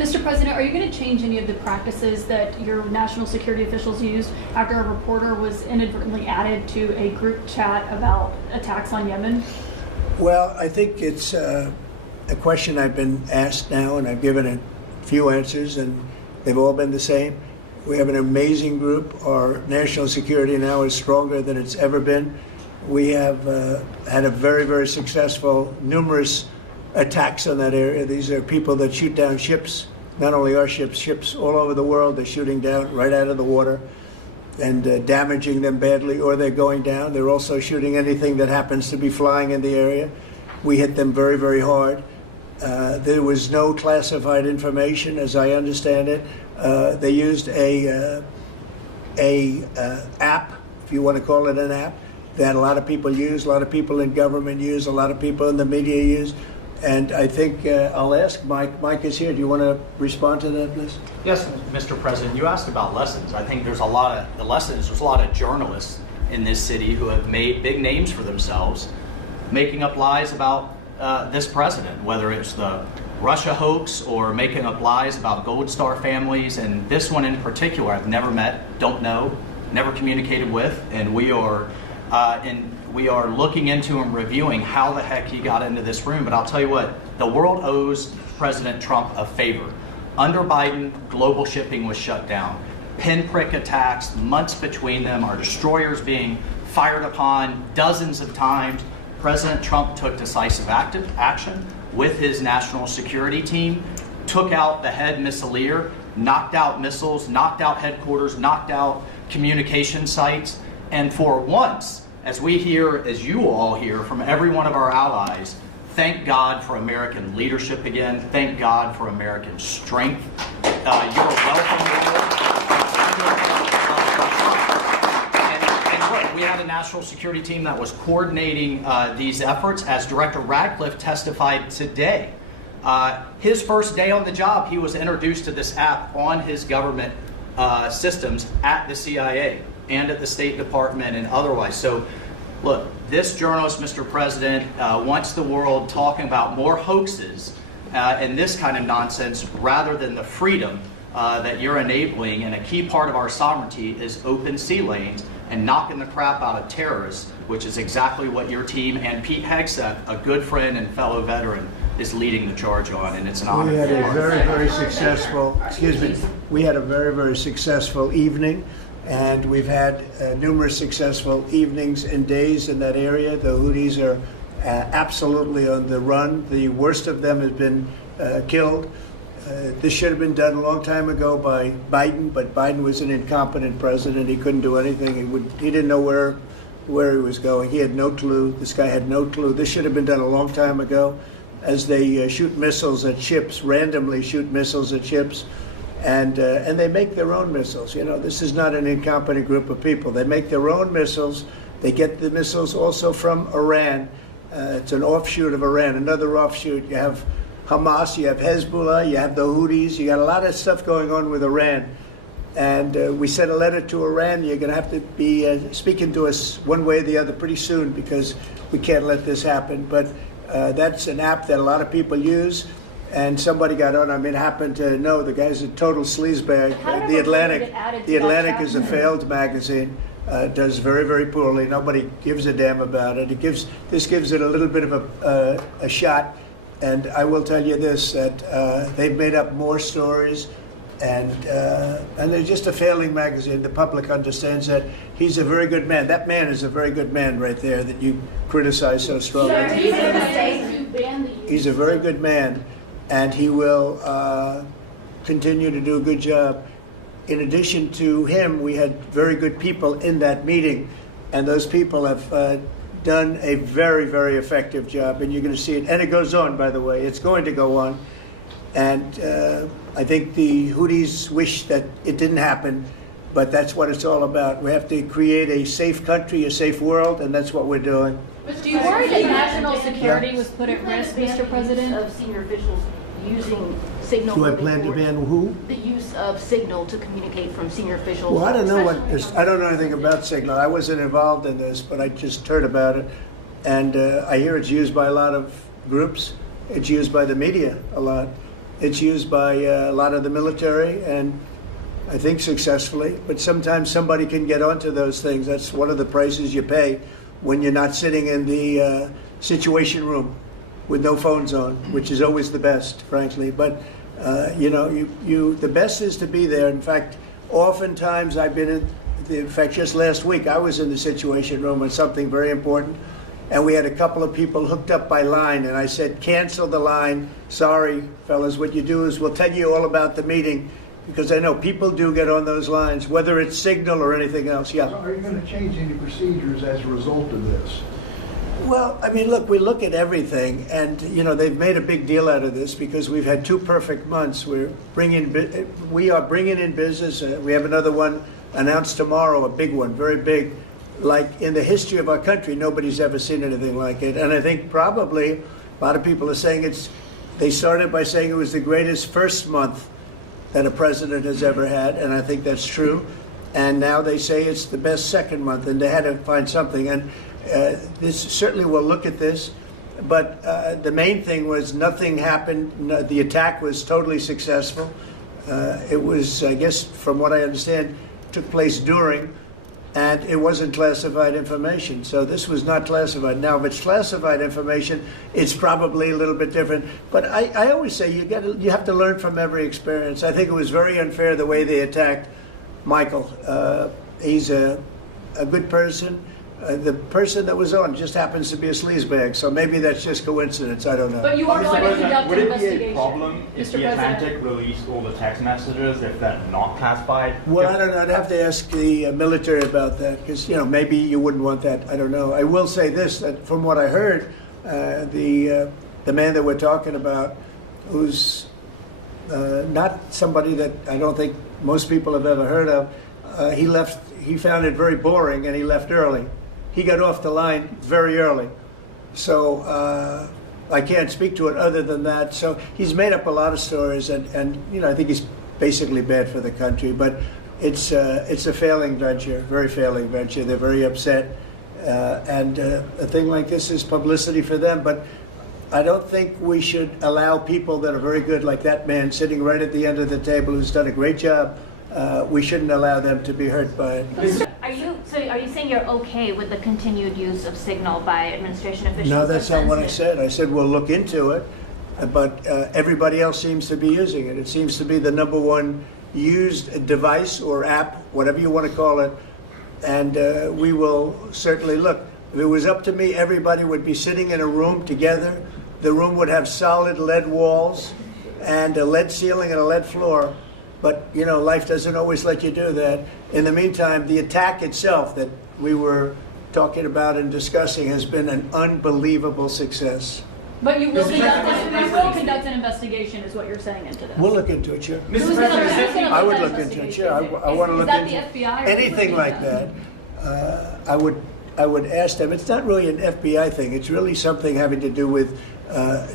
Mr. President, are you going to change any of the practices that your national security officials used after a reporter was inadvertently added to a group chat about attacks on Yemen? Well, I think it's a question I've been asked now, and I've given a few answers, and they've all been the same. We have an amazing group. Our national security now is stronger than it's ever been. We have had a very, very successful, numerous attacks on that area. These are people that shoot down ships, not only our ships, ships all over the world. They're shooting down right out of the water and damaging them badly, or they're going down. They're also shooting anything that happens to be flying in the area. We hit them very, very hard. There was no classified information, as I understand it. They used a app, if you want to call it an app, that a lot of people use, a lot of people in government use, a lot of people in the media use. And I think I'll ask Mike. Mike is here. Do you want to respond to that, please? Yes, Mr. President. You asked about lessons. I think there's a lot of the lessons. There's a lot of journalists in this city who have made big names for themselves, making up lies about this president, whether it's the Russia hoax or making up lies about Gold Star families. And this one in particular, I've never met, don't know, never communicated with, and we are looking into and reviewing how the heck he got into this room. But I'll tell you what, the world owes President Trump a favor. Under Biden, global shipping was shut down. Pinprick attacks, months between them, our destroyers being fired upon dozens of times. President Trump took decisive action with his national security team, took out the head missileer, knocked out missiles, knocked out headquarters, knocked out communication sites. And for once, as we hear, as you all hear from every one of our allies, thank God for American leadership again. Thank God for American strength. You're welcome. And look, we had a national security team that was coordinating these efforts. As Director Radcliffe testified today, his first day on the job, he was introduced to this app on his government systems at the CIA and at the State Department and otherwise. So, look, this journalist, Mr. President, wants the world talking about more hoaxes and this kind of nonsense rather than the freedom that you're enabling. And a key part of our sovereignty is open sea lanes and knocking the crap out of terrorists, which is exactly what your team and Pete Hegseth, a good friend and fellow veteran, is leading the charge on, and it's an honor. We had a very, very successful, we had a very, very successful evening. And we've had numerous successful evenings and days in that area. The Houthis are absolutely on the run. The worst of them has been killed. This should have been done a long time ago by Biden, but Biden was an incompetent president. He couldn't do anything. He didn't know where he was going. He had no clue. This guy had no clue. This should have been done a long time ago. As they shoot missiles at ships, randomly shoot missiles at ships. And they make their own missiles. You know, this is not an incompetent group of people. They make their own missiles. They get the missiles also from Iran. It's an offshoot of Iran, another offshoot. You have Hamas, you have Hezbollah, you have the Houthis. You got a lot of stuff going on with Iran. And we sent a letter to Iran. You're going to have to be speaking to us one way or the other pretty soon because we can't let this happen. But that's an app that a lot of people use. And somebody got on. I mean, happened to know the guy's a total sleazebag. The Atlantic is a failed magazine. Does very, very poorly. Nobody gives a damn about it. This gives it a little bit of a shot. And I will tell you this: that they've made up more stories, and they're just a failing magazine. The public understands that. He's a very good man. That man is a very good man right there that you criticize so strongly. He's a very good man. And he will continue to do a good job. In addition to him, we had very good people in that meeting, and those people have done a very, very effective job, and you're going to see it. And it goes on, by the way. It's going to go on. And I think the Houthis wish that it didn't happen, but that's what it's all about. We have to create a safe country, a safe world, and that's what we're doing. Do you worry that national security was put at risk, Mr. President? Of senior officials using signal. Do I plan to ban who? The use of signal to communicate from senior officials. Well, I don't know anything about signal. I wasn't involved in this, but I just heard about it. And I hear it's used by a lot of groups. It's used by the media a lot. It's used by a lot of the military, and I think successfully. But sometimes somebody can get onto those things. That's one of the prices you pay when you're not sitting in the situation room with no phones on, which is always the best, frankly. But the best is to be there. In fact, oftentimes I've been in fact, just last week I was in the situation room on something very important, and we had a couple of people hooked up by line, and I said, cancel the line. Sorry, fellas, what you do is we'll tell you all about the meeting, because I know people do get on those lines, whether it's Signal or anything else. Yeah. So are you going to change any procedures as a result of this? Well, I mean, look, we look at everything, and they've made a big deal out of this because we've had 2 perfect months. We are bringing in business. We have another one announced tomorrow, a big one, very big. Like in the history of our country, nobody's ever seen anything like it. And I think probably a lot of people are saying they started by saying it was the greatest first month that a president has ever had, and I think that's true. And now they say it's the best second month, and they had to find something. And this certainly will look at this, but the main thing was nothing happened. The attack was totally successful. It was, I guess, from what I understand, took place during, and it wasn't classified information. So this was not classified. Now, if it's classified information, it's probably a little bit different. But I always say you have to learn from every experience. I think it was very unfair the way they attacked Michael. He's a good person. The person that was on just happens to be a sleazebag, so maybe that's just coincidence. I don't know. But you are going to conduct would an it be investigation, a problem if the Atlantic released all the text messages if they're not classified? Well, I don't know. I'd have to ask the military about that because maybe you wouldn't want that. I don't know. I will say this: that from what I heard, the man that we're talking about, who's not somebody that I don't think most people have ever heard of, he left. He found it very boring, and he left early. He got off the line very early. So I can't speak to it other than that. So he's made up a lot of stories, and I think he's basically bad for the country. But it's a failing venture, very failing venture. They're very upset. And a thing like this is publicity for them. But I don't think we should allow people that are very good, like that man sitting right at the end of the table who's done a great job, we shouldn't allow them to be hurt by it. Are you saying you're okay with the continued use of Signal by administration officials? No, that's not what I said. I said we'll look into it, but everybody else seems to be using it. It seems to be the #1 used device or app, whatever you want to call it, and we will certainly look. If it was up to me, everybody would be sitting in a room together. The room would have solid lead walls and a lead ceiling and a lead floor. But, life doesn't always let you do that. In the meantime, the attack itself that we were talking about and discussing has been an unbelievable success. But you will conduct an investigation, is what you're saying into this. We'll look into it, sure. Who's gonna I would that look into it, investigation? sure. I want to look Is that into the FBI? Or anything who's like looking that. I would ask them. It's not really an FBI thing. It's really something having to do with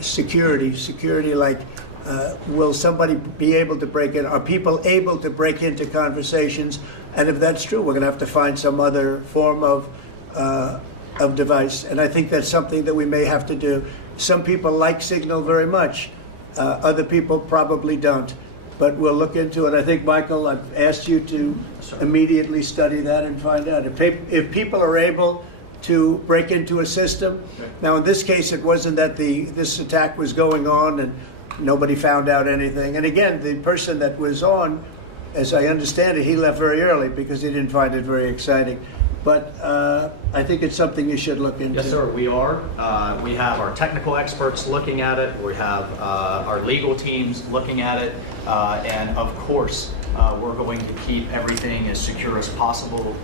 security. Security, like. Will somebody be able to break in? Are people able to break into conversations? And if that's true, we're going to have to find some other form of device. And I think that's something that we may have to do. Some people like Signal very much. Other people probably don't. But we'll look into it. I think, Michael, I've asked you to immediately study that and find out. If people are able to break into a system. Now, in this case, it wasn't that this attack was going on and nobody found out anything. And again, the person that was on, as I understand it, he left very early because he didn't find it very exciting. But I think it's something you should look into. Yes, sir, we are. We have our technical experts looking at it. We have our legal teams looking at it. And of course, we're going to keep everything as secure as possible.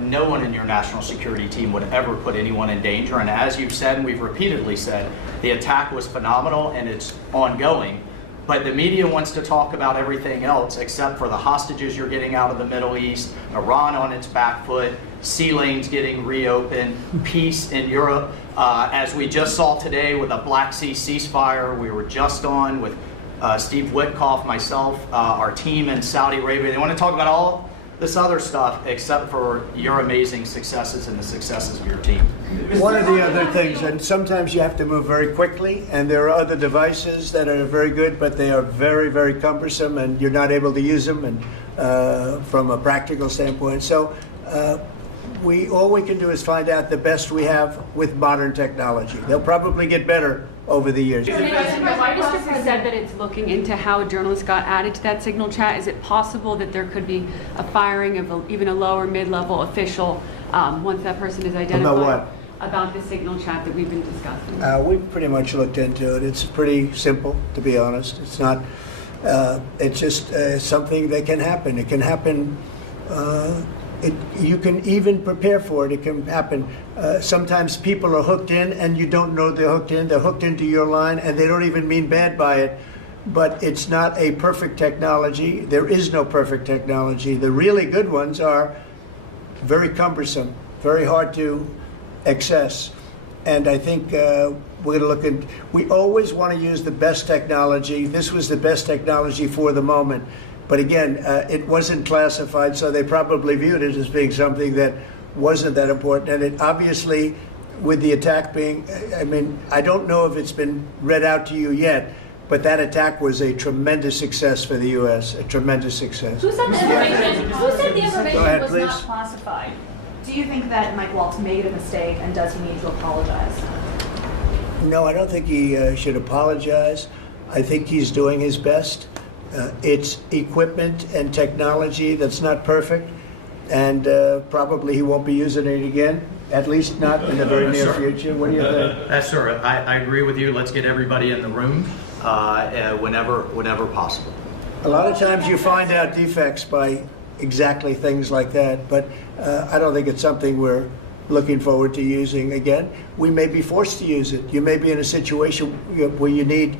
No one in your national security team would ever put anyone in danger. And as you've said, and we've repeatedly said, the attack was phenomenal and it's ongoing. But the media wants to talk about everything else except for the hostages you're getting out of the Middle East, Iran on its back foot, sea lanes getting reopened, peace in Europe. As we just saw today with a Black Sea ceasefire, we were just on with Steve Witkoff, myself, our team in Saudi Arabia. They want to talk about this other stuff except for your amazing successes and the successes of your team. One of the other things, and sometimes you have to move very quickly, and there are other devices that are very good, but they are very, very cumbersome, and you're not able to use them, and from a practical standpoint. So all we can do is find out the best we have with modern technology. They'll probably get better over the years. The White House has said that it's looking into how journalists got added to that Signal chat. Is it possible that there could be a firing of even a low or mid-level official once that person is identified? About what? About the Signal chat that we've been discussing. We've pretty much looked into it. It's pretty simple, to be honest. It's not. It's just something that can happen. It can happen. You can even prepare for it. It can happen. Sometimes people are hooked in, and you don't know they're hooked in. They're hooked into your line, and they don't even mean bad by it. But it's not a perfect technology. There is no perfect technology. The really good ones are very cumbersome, very hard to access. And I think we're going to look at. We always want to use the best technology. This was the best technology for the moment. But again, it wasn't classified, so they probably viewed it as being something that wasn't that important. And it obviously, with the attack being, I mean, I don't know if it's been read out to you yet, but that attack was a tremendous success for the U.S., a tremendous success. Who said the information, Go ahead, was please. not classified? Do you think that Mike Waltz made a mistake, and does he need to apologize? No, I don't think he should apologize. I think he's doing his best. It's equipment and technology that's not perfect, and probably he won't be using it again, at least not in the very near future. What do you think? That's sir. I agree with you. Let's get everybody in the room whenever possible. A lot of times you find out defects by exactly things like that, but I don't think it's something we're looking forward to using again. We may be forced to use it. You may be in a situation where you need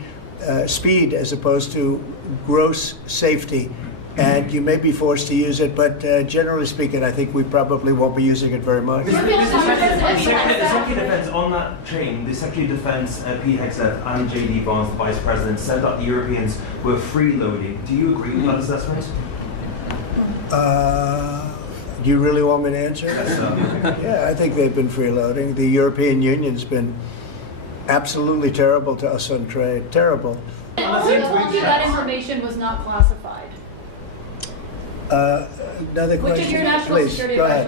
speed as opposed to gross safety, and you may be forced to use it, but generally speaking, I think we probably won't be using it very much. The Secretary of Defense, on that chain, the Secretary of Defense, Pete Hegseth, and J.D. Vance, the Vice President, said that the Europeans were freeloading. Do you agree with that assessment? Do you really want me to answer? Yeah, I think they've been freeloading. The European Union's been absolutely terrible to us on trade. Terrible. Who told you that information was not classified? Another question? Which of your national Please, security go ahead. advisors